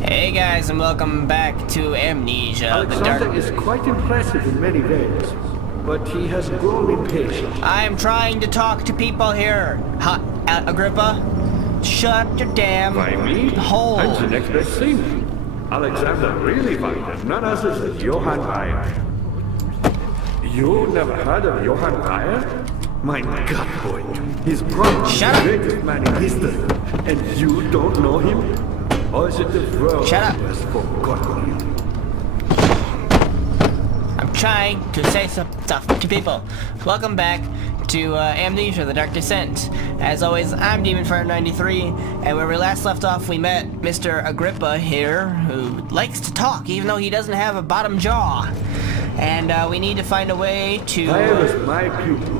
Hey guys, and welcome back to Amnesia the Dark Alexander is quite impressive in many ways, but he has grown impatient. I am trying to talk to people here. Agrippa, shut your damn By me? hole. I'm the next best thing. Alexander really wanted none other than Johann Reyer. You never heard of Johann Reyer? My God, boy. He's probably Shut the up. greatest man in history. And you don't know him? Or is it the world Shut up. who has forgotten him? I'm trying to say some stuff to people. Welcome back to Amnesia the Dark Descent. As always, I'm DemonFire93, and where we last left off, we met Mr. Agrippa here, who likes to talk, even though he doesn't have a bottom jaw. And we need to find a way to... Reyer is my pupil.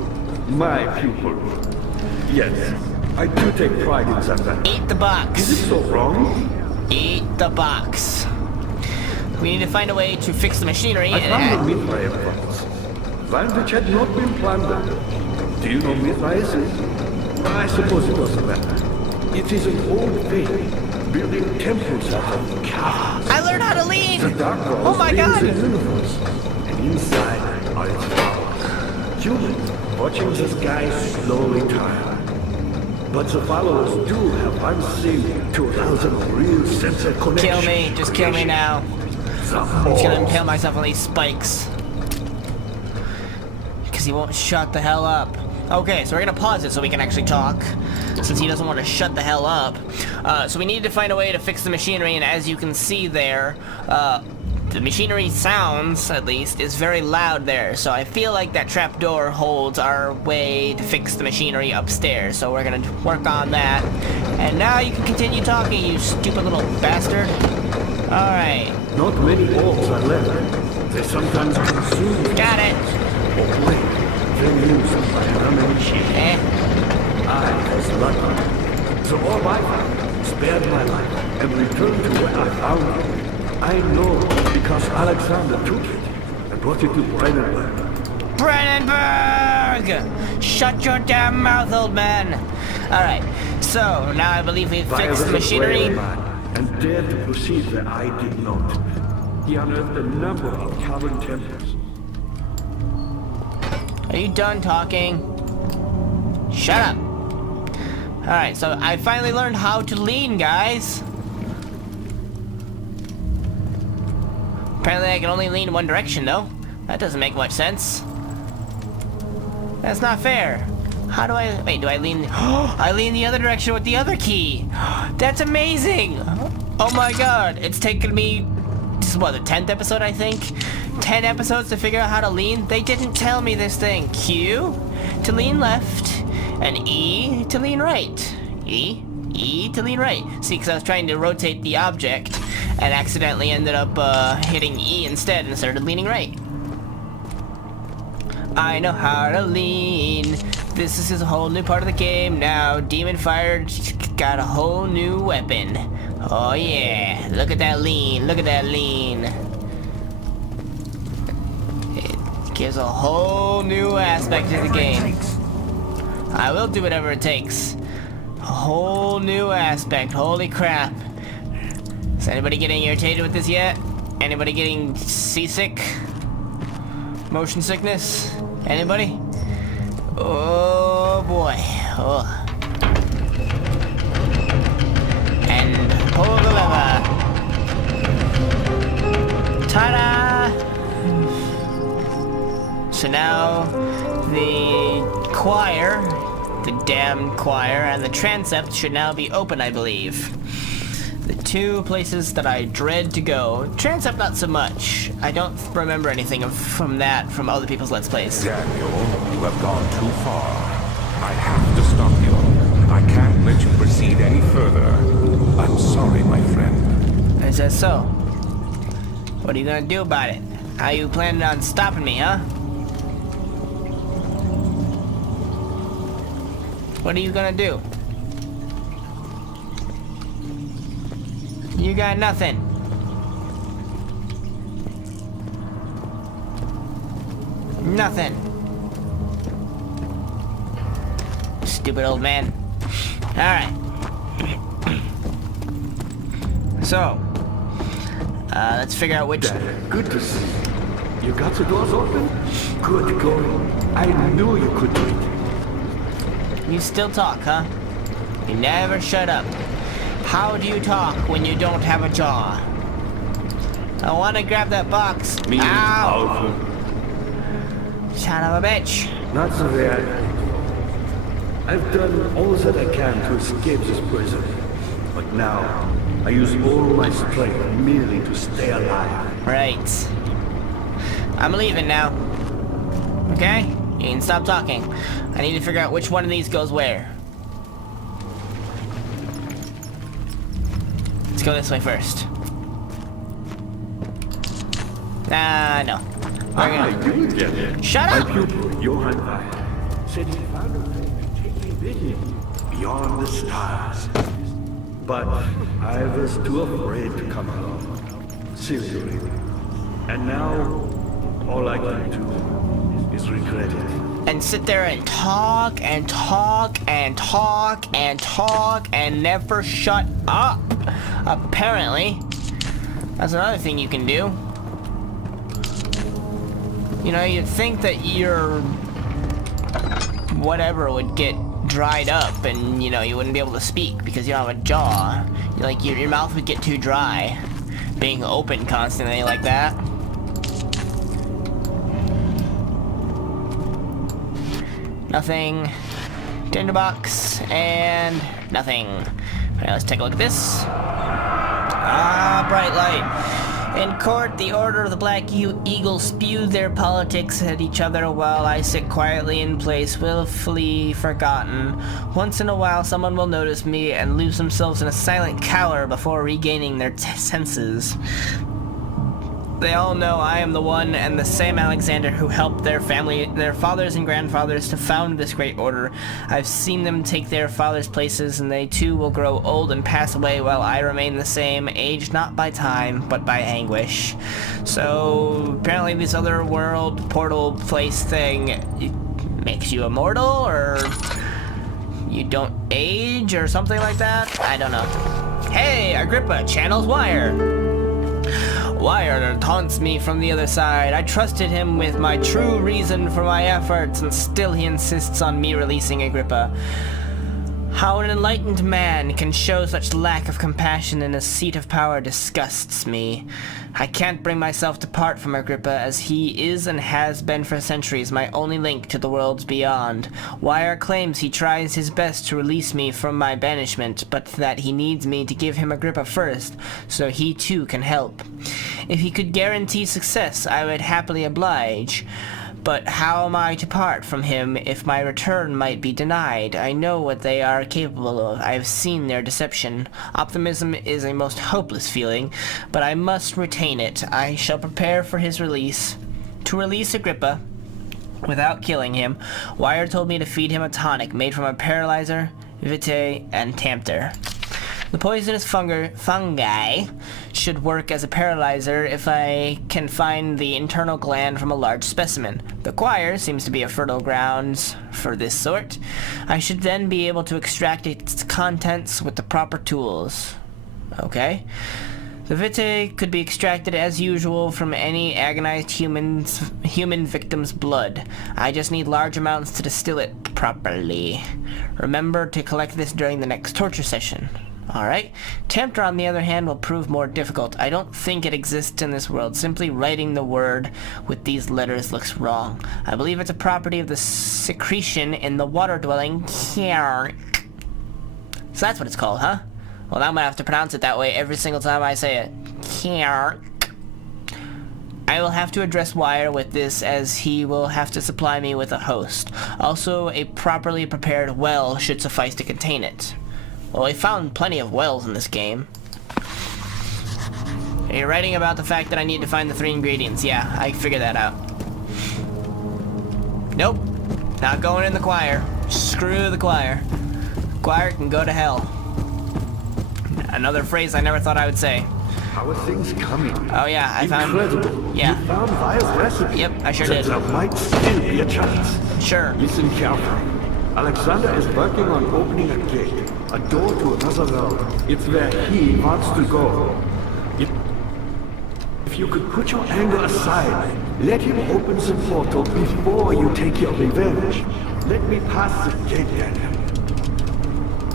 My pupil. Yes, I do take pride in that. Eat the box. Is it so wrong? Eat the box. We need to find a way to fix the machinery. I found the Mithraeus box. One which had not been plundered. Do you know Mithraeus is? I suppose it doesn't matter. It is an old faith, building temples out of caverns. I learned how to lead! The dark world Oh my God! the universe, and inside are its powers. Humans watching the sky slowly turn. But the followers do have one thing to allow them a real sense of connection. Kill me, just kill me now. I'm just gonna impale myself on these spikes. Because he won't shut the hell up. Okay, so we're gonna pause it so we can actually talk, since he doesn't want to shut the hell up. So we need to find a way to fix the machinery, and as you can see there, the machinery sounds, at least, is very loud there. So I feel like that trapdoor holds our way to fix the machinery upstairs. So we're gonna work on that. And now you can continue talking, you stupid little bastard. Alright. Not many orbs are left. They sometimes consume. Got it. Or wait, then used by another machine. I was lucky. The orb I found spared my life and returned to where I found it. I know because Alexander took it and brought it to Brennenburg. Brennenburg! Shut your damn mouth, old man. Alright, so now I believe we've fixed the machinery. And dared to proceed where I did not. He unearthed a number of cavern temples. Are you done talking? Shut up. Alright, so I finally learned how to lean, guys. Apparently I can only lean in one direction, though. That doesn't make much sense. That's not fair. How do I... Wait, do I lean... I lean the other direction with the other key. That's amazing. Oh my God. It's taken me... This is what, the 10th episode, I think? 10 episodes to figure out how to lean? They didn't tell me this thing. Q to lean left, and E to lean right. E to lean right. See, because I was trying to rotate the object, and accidentally ended up hitting E instead and started leaning right. I know how to lean. This is a whole new part of the game now. Demon Fire got a whole new weapon. Oh yeah, look at that lean, look at that lean. It gives a whole new aspect to the game. I will do whatever it takes. A whole new aspect, holy crap. Is anybody getting irritated with this yet? Anybody getting seasick? Motion sickness? Anybody? Oh boy. Oh. And pull the lever. Ta-da! So now the choir, the damned choir, and the transept should now be open, I believe. The two places that I dread to go. Transept not so much. I don't remember anything from other people's Let's Plays. Daniel, you have gone too far. I have to stop you. I can't let you proceed any further. I'm sorry, my friend. Is that so? What are you gonna do about it? How you planning on stopping me, huh? What are you gonna do? You got nothing. Nothing. Stupid old man. Alright. So, Let's figure out which... Dad, good to see you. You got the doors open? Good going. I knew you could do it. You still talk, huh? You never shut up. How do you talk when you don't have a jaw? I want to grab that box. Me, Ow! powerful. Son of a bitch. Not so bad. I've done all that I can to escape this prison. But now, I use all my strength merely to stay alive. Right. I'm leaving now. Okay? You can stop talking. I need to figure out which one of these goes where. Let's go this way first. No. You get it. Shut My up! pupil, Johann Weyer, said he found a way to take me with him beyond the stars. But I was too afraid to come along. Seriously. And now, all I can do is regret it. And sit there and talk and talk and talk and talk and never shut up. Apparently. That's another thing you can do. You know, you'd think that your whatever would get dried up and, you know, you wouldn't be able to speak because you don't have a jaw. Like, your mouth would get too dry being open constantly like that. Nothing. Tinderbox. And nothing. Alright, let's take a look at this. Bright light. In court, the Order of the Black Eagle spewed their politics at each other while I sit quietly in place, willfully forgotten. Once in a while, someone will notice me and lose themselves in a silent cower before regaining their senses. They all know I am the one and the same Alexander who helped their family, their fathers and grandfathers to found this great order. I've seen them take their fathers' places, and they too will grow old and pass away while I remain the same, aged not by time, but by anguish. So, apparently this other world portal place thing makes you immortal, or you don't age, or something like that? I don't know. Hey, Agrippa channels Wire. Wire taunts me from the other side. I trusted him with my true reason for my efforts, and still he insists on me releasing Agrippa. How an enlightened man can show such lack of compassion in a seat of power disgusts me. I can't bring myself to part from Agrippa, as he is and has been for centuries my only link to the worlds beyond. Wire claims he tries his best to release me from my banishment, but that he needs me to give him Agrippa first, so he too can help. If he could guarantee success, I would happily oblige. But how am I to part from him if my return might be denied? I know what they are capable of. I have seen their deception. Optimism is a most hopeless feeling, but I must retain it. I shall prepare for his release. To release Agrippa, without killing him, Wire told me to feed him a tonic made from a paralyzer, vitae, and tamter. The poisonous fungi should work as a paralyzer if I can find the internal gland from a large specimen. The choir seems to be a fertile ground for this sort. I should then be able to extract its contents with the proper tools. Okay. The vitae could be extracted as usual from any agonized human victim's blood. I just need large amounts to distill it properly. Remember to collect this during the next torture session. Alright. Tempter, on the other hand, will prove more difficult. I don't think it exists in this world. Simply writing the word with these letters looks wrong. I believe it's a property of the secretion in the water-dwelling. So that's what it's called, huh? Well, now I'm gonna have to pronounce it that way every single time I say it. I will have to address Wire with this, as he will have to supply me with a host. Also, a properly prepared well should suffice to contain it. Well, we found plenty of wells in this game. You're writing about the fact that I need to find the 3 ingredients. Yeah, I figured that out. Nope. Not going in the choir. Screw the choir. The choir can go to hell. Another phrase I never thought I would say. How are things coming? Oh yeah, I found... Incredible. Yeah. You found Wire's recipe. Yep, I sure did. There might still be a chance. Sure. Listen carefully. Alexander is working on opening a gate. A door to another world. It's where he wants to go. if you could put your anger aside, let him open the portal before you take your revenge. Let me pass the gate, Daniel.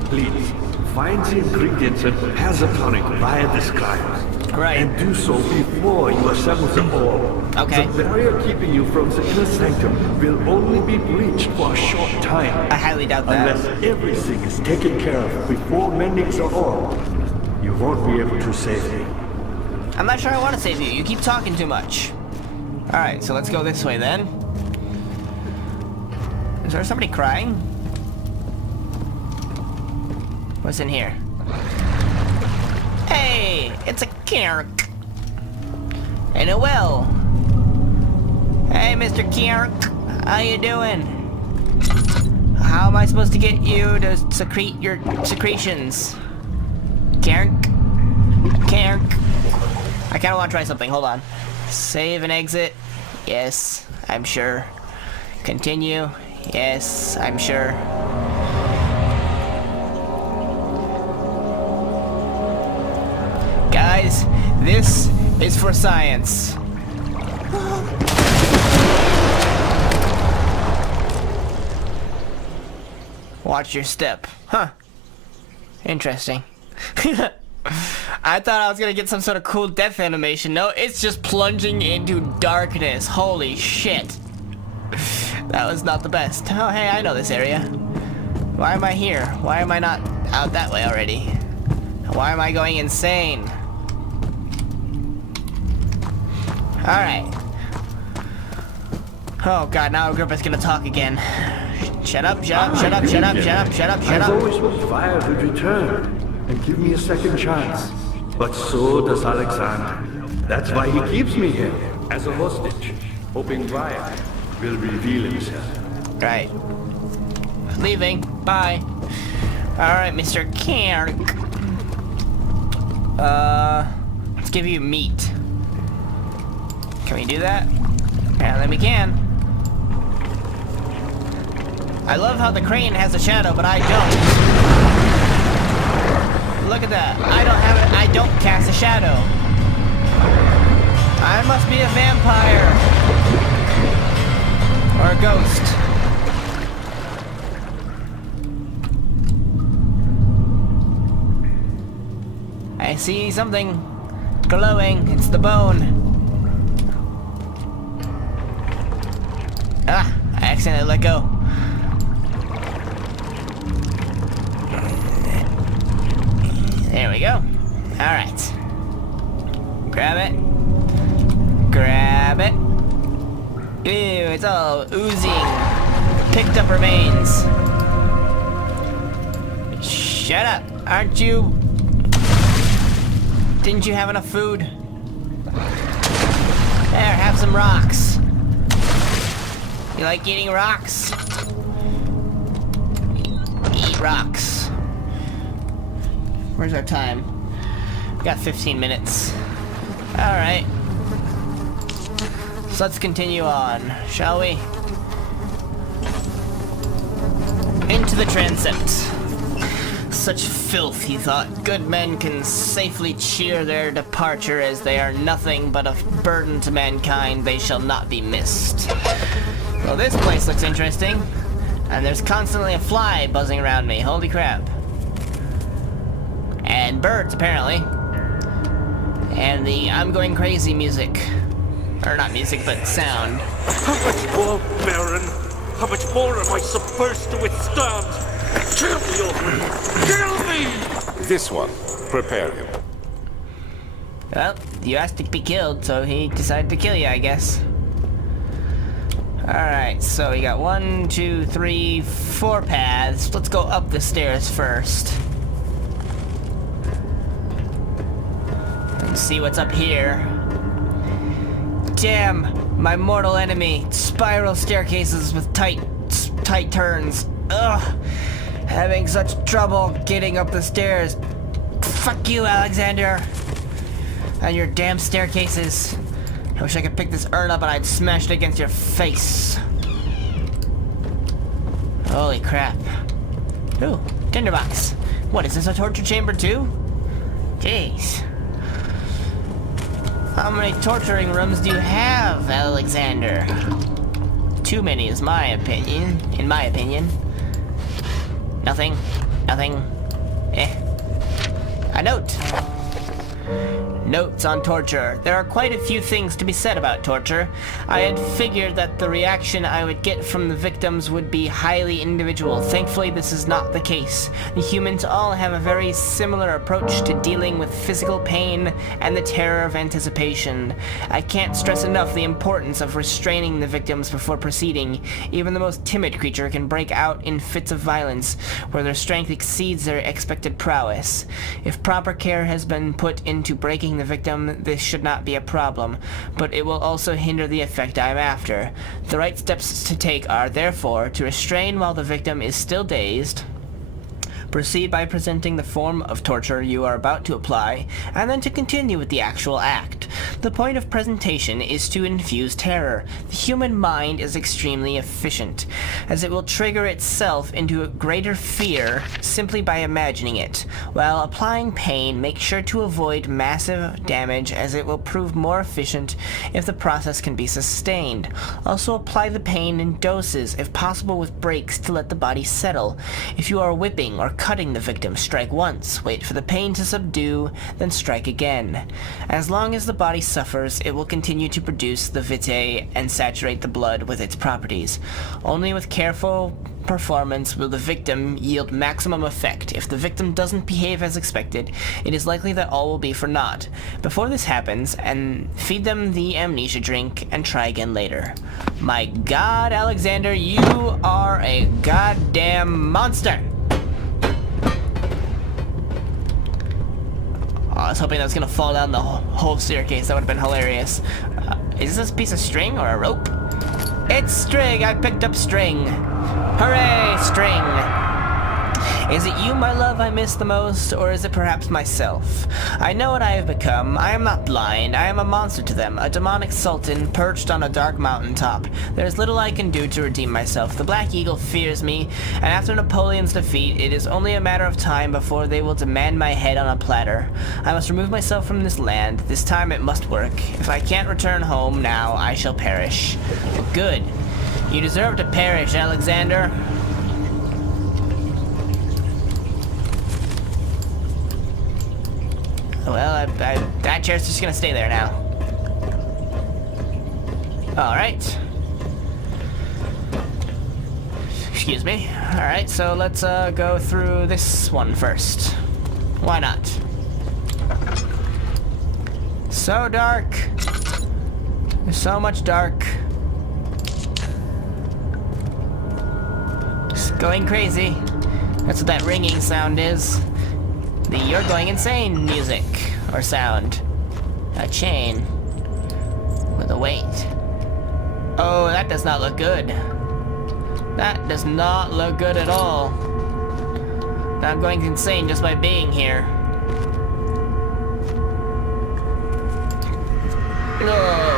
Please, find the ingredients and prepare the tonic via the scribes. Right. And do so before you assemble the orb. Okay. The barrier keeping you from the inner sanctum will only be breached for a short time. I highly doubt that. Unless everything is taken care of before mending the orb, you won't be able to save me. I'm not sure I want to save you. You keep talking too much. Alright, so let's go this way then. Is there somebody crying? What's in here? Hey, it's a Kirk. In a well. Hey, Mr. Kirk. How you doing? How am I supposed to get you to secrete your secretions? Kirk? Kirk? I kind of want to try something. Hold on. Save and exit. Yes, I'm sure. Continue. Yes, I'm sure. Guys, this is for science. Watch your step. Huh. Interesting. I thought I was gonna get some sort of cool death animation. No, it's just plunging into darkness. Holy shit. That was not the best. Oh, hey, I know this area. Why am I here? Why am I not out that way already? Why am I going insane? Alright. Oh god, now Agrippa's gonna talk again. Shut up, shut up, shut up, shut up, shut up, shut up, shut I've up. always hoped fire would return and give me a second chance. But so does Alexander. That's why he keeps me here, as a hostage, hoping fire will reveal himself. Right. Leaving. Bye. Alright, Mr. Kirk. Let's give you meat. Can we do that? Apparently we can. I love how the crane has a shadow, but I don't. Look at that. I don't have it. I don't cast a shadow. I must be a vampire. Or a ghost. I see something glowing. It's the bone. Ah, I accidentally let go. There we go. Alright. Grab it. Grab it. Ew, it's all oozing. Picked up remains. Shut up. Aren't you... Didn't you have enough food? There, have some rocks. You like eating rocks? Eat rocks. Where's our time? We got 15 minutes. Alright. So let's continue on, shall we? Into the transept. Such filth, he thought. Good men can safely cheer their departure, as they are nothing but a burden to mankind. They shall not be missed. Well, this place looks interesting. And there's constantly a fly buzzing around me. Holy crap. And birds, apparently. And the I'm going crazy music. Or not music, but sound. How much more, Baron? How much more am I supposed to withstand? Kill me already! Kill me! This one. Prepare him. Well, you asked to be killed, so he decided to kill you, I guess. Alright, so we got 1, 2, 3, 4 paths. Let's go up the stairs first. And see what's up here. Damn, my mortal enemy. Spiral staircases with tight turns. Ugh. Having such trouble getting up the stairs. Fuck you, Alexander. And your damn staircases. I wish I could pick this urn up and I'd smash it against your face. Holy crap. Ooh, tinderbox. What, is this a torture chamber too? Jeez. How many torturing rooms do you have, Alexander? Too many is my opinion. In my opinion. Nothing. Nothing. A note. Notes on torture. There are quite a few things to be said about torture. I had figured that the reaction I would get from the victims would be highly individual. Thankfully, this is not the case. The humans all have a very similar approach to dealing with physical pain and the terror of anticipation. I can't stress enough the importance of restraining the victims before proceeding. Even the most timid creature can break out in fits of violence where their strength exceeds their expected prowess. If proper care has been put into breaking the victim, this should not be a problem, but it will also hinder the effect I am after. The right steps to take are, therefore, to restrain while the victim is still dazed, proceed by presenting the form of torture you are about to apply, and then to continue with the actual act. The point of presentation is to infuse terror. The human mind is extremely efficient, as it will trigger itself into a greater fear simply by imagining it. While applying pain, make sure to avoid massive damage, as it will prove more efficient if the process can be sustained. Also apply the pain in doses, if possible with breaks, to let the body settle. If you are whipping or cutting the victim, strike once, wait for the pain to subdue, then strike again. As long as the body suffers, it will continue to produce the vitae and saturate the blood with its properties. Only with careful performance will the victim yield maximum effect. If the victim doesn't behave as expected, it is likely that all will be for naught. Before this happens, and feed them the amnesia drink and try again later. My God, Alexander, you are a goddamn monster! I was hoping that was gonna fall down the whole staircase. That would have been hilarious. Is this a piece of string or a rope? It's string! I picked up string! Hooray, string! Is it you, my love, I miss the most, or is it perhaps myself? I know what I have become. I am not blind. I am a monster to them, a demonic sultan perched on a dark mountaintop. There is little I can do to redeem myself. The Black Eagle fears me, and after Napoleon's defeat, it is only a matter of time before they will demand my head on a platter. I must remove myself from this land. This time it must work. If I can't return home now, I shall perish. Good. You deserve to perish, Alexander. Well, that chair's just gonna stay there now. Alright. Excuse me. Alright, so let's go through this one first. Why not? So dark. There's so much dark. Just going crazy. That's what that ringing sound is. The "you're going insane" music, or sound. A chain. With a weight. Oh, that does not look good. That does not look good at all. I'm going insane just by being here. Oh.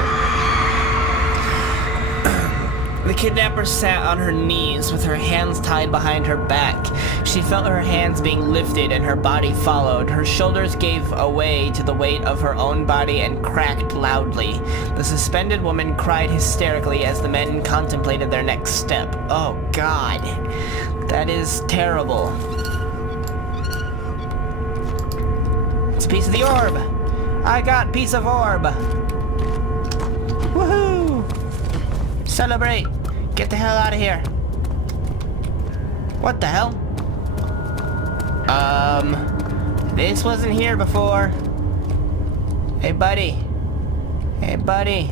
The kidnapper sat on her knees with her hands tied behind her back. She felt her hands being lifted and her body followed. Her shoulders gave away to the weight of her own body and cracked loudly. The suspended woman cried hysterically as the men contemplated their next step. Oh God, that is terrible. It's a piece of the orb. I got piece of orb. Woohoo! Celebrate! Get the hell out of here! What the hell? This wasn't here before. Hey buddy. Hey buddy.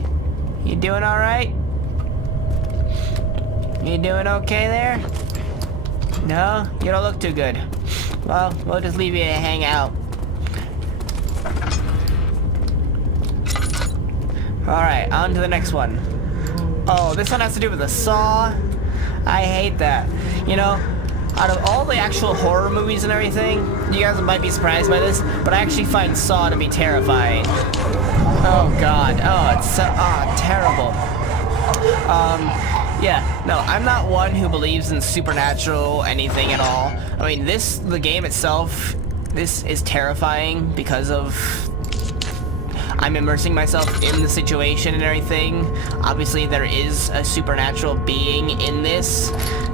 You doing alright? You doing okay there? No? You don't look too good. Well, we'll just leave you to hang out. Alright, on to the next one. Oh, this one has to do with a saw? I hate that. You know, out of all the actual horror movies and everything, you guys might be surprised by this, but I actually find Saw to be terrifying. Oh God, oh, it's so, terrible. Yeah, no, I'm not one who believes in supernatural anything at all. I mean, the game itself, this is terrifying because of... I'm immersing myself in the situation and everything. Obviously, there is a supernatural being in this,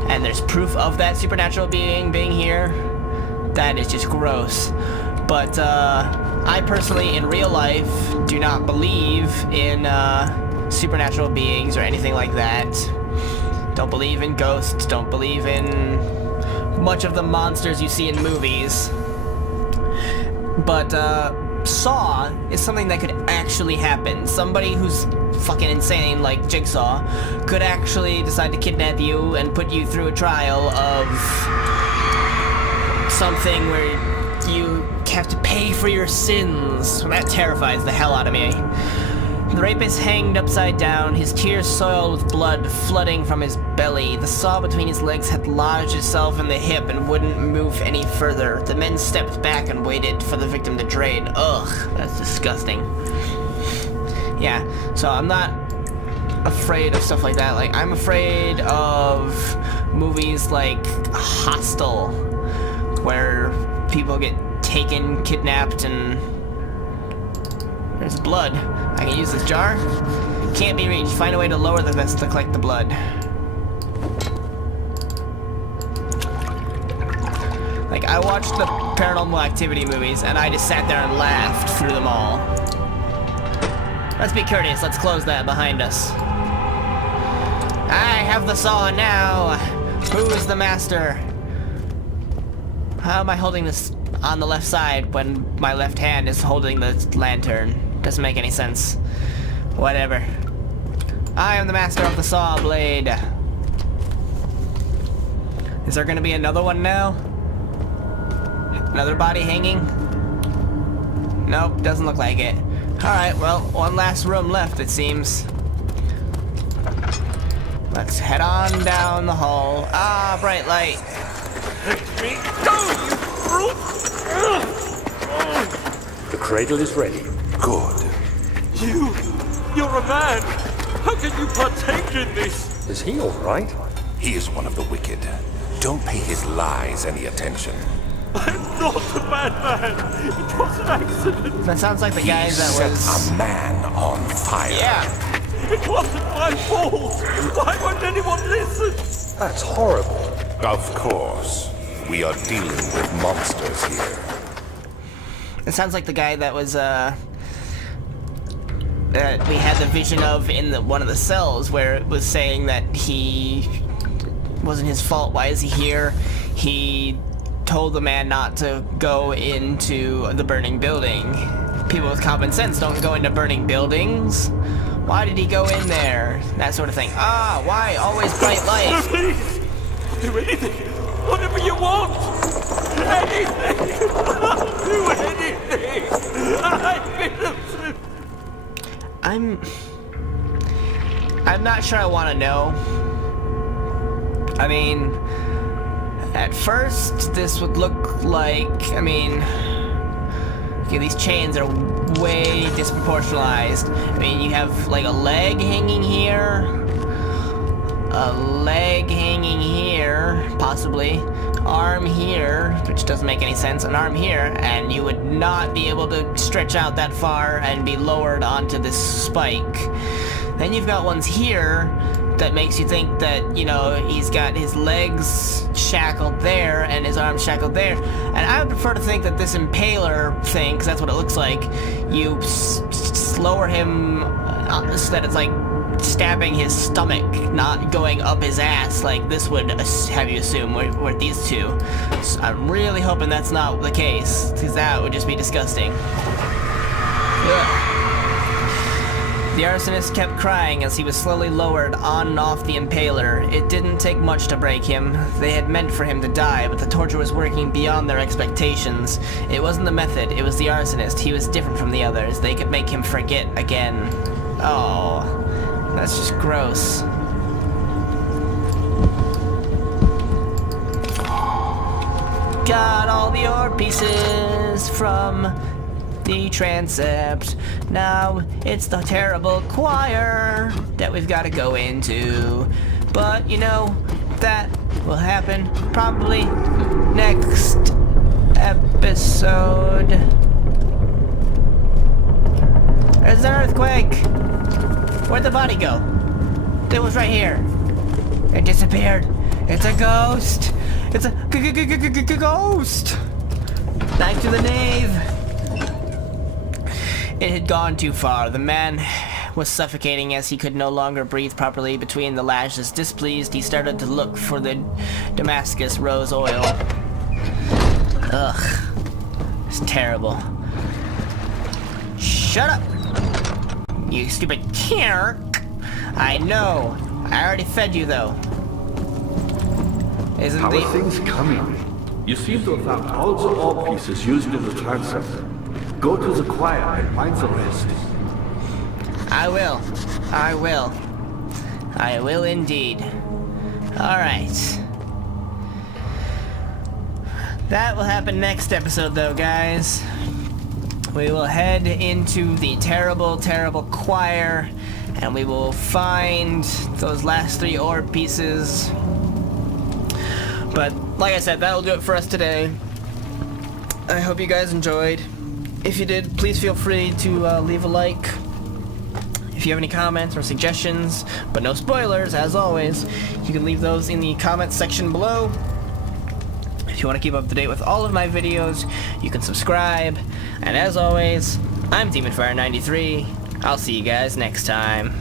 and there's proof of that supernatural being being here. That is just gross. But I personally, in real life, do not believe in supernatural beings or anything like that. Don't believe in ghosts, don't believe in much of the monsters you see in movies. But Saw is something that could actually happen. Somebody who's fucking insane, like Jigsaw, could actually decide to kidnap you and put you through a trial of something where you have to pay for your sins. That terrifies the hell out of me. The rapist hanged upside down, his tears soiled with blood flooding from his belly. The saw between his legs had lodged itself in the hip and wouldn't move any further. The men stepped back and waited for the victim to drain. Ugh, that's disgusting. Yeah, so I'm not afraid of stuff like that. Like, I'm afraid of movies like Hostel, where people get taken, kidnapped, and there's blood. I can use this jar. Can't be reached. Find a way to lower the vest to collect the blood. Like, I watched the Paranormal Activity movies, and I just sat there and laughed through them all. Let's be courteous. Let's close that behind us. I have the saw now. Who is the master? How am I holding this on the left side when my left hand is holding the lantern? Doesn't make any sense. Whatever. I am the master of the saw blade. Is there gonna be another one now? Another body hanging? Nope, doesn't look like it. Alright, well, one last room left, it seems. Let's head on down the hall. Ah, bright light. Let me go, you brute! The cradle is ready. Good. You're a man! How can you partake in this? Is he all right? He is one of the wicked. Don't pay his lies any attention. I'm not a bad man! It was an accident! That sounds like the guy that Set was... a man on fire. Yeah. It wasn't my fault! Why won't anyone listen? That's horrible. Of course. We are dealing with monsters here. It sounds like the guy that was, that we had the vision of in one of the cells, where it was saying that he wasn't his fault. Why is he here? He told the man not to go into the burning building. People with common sense don't go into burning buildings. Why did he go in there? That sort of thing. Ah, why always bright light? Please! I'll do anything! Whatever you want! Anything! I'll do anything! I'm innocent! I'm not sure I want to know. I mean, at first, this would look like, I mean, okay, these chains are way disproportionalized. I mean, you have like a leg hanging here, a leg hanging here, possibly, arm here, which doesn't make any sense, an arm here, and you would not be able to stretch out that far and be lowered onto this spike. Then you've got ones here that makes you think that, you know, he's got his legs shackled there and his arms shackled there. And I would prefer to think that this impaler thing, because that's what it looks like, you lower him so that it's like stabbing his stomach, not going up his ass like this would have you assume with these two. So I'm really hoping that's not the case, because that would just be disgusting. Ugh. The arsonist kept crying as he was slowly lowered on and off the impaler. It didn't take much to break him. They had meant for him to die, but the torture was working beyond their expectations. It wasn't the method, it was the arsonist. He was different from the others. They could make him forget again. Oh, that's just gross. Got all the ore pieces from the transept. Now it's the terrible choir that we've got to go into. But, you know, that will happen probably next episode. There's an earthquake! Where'd the body go? It was right here. It disappeared. It's a ghost! It's a ghost! Back to the nave! It had gone too far. The man was suffocating as he could no longer breathe properly between the lashes. Displeased, he started to look for the Damascus rose oil. Ugh. It's terrible. Shut up! You stupid kerk! I know. I already fed you, though. Isn't How the... are things coming? You seem to have found all the ore pieces used in the transept. Go to the choir and find the rest. I will. I will. I will indeed. Alright. That will happen next episode, though, guys. We will head into the terrible, terrible choir, and we will find those last 3 ore pieces. But, like I said, that'll do it for us today. I hope you guys enjoyed. If you did, please feel free to leave a like. If you have any comments or suggestions, but no spoilers, as always, you can leave those in the comments section below. If you want to keep up to date with all of my videos, you can subscribe. And as always, I'm DemonFire93. I'll see you guys next time.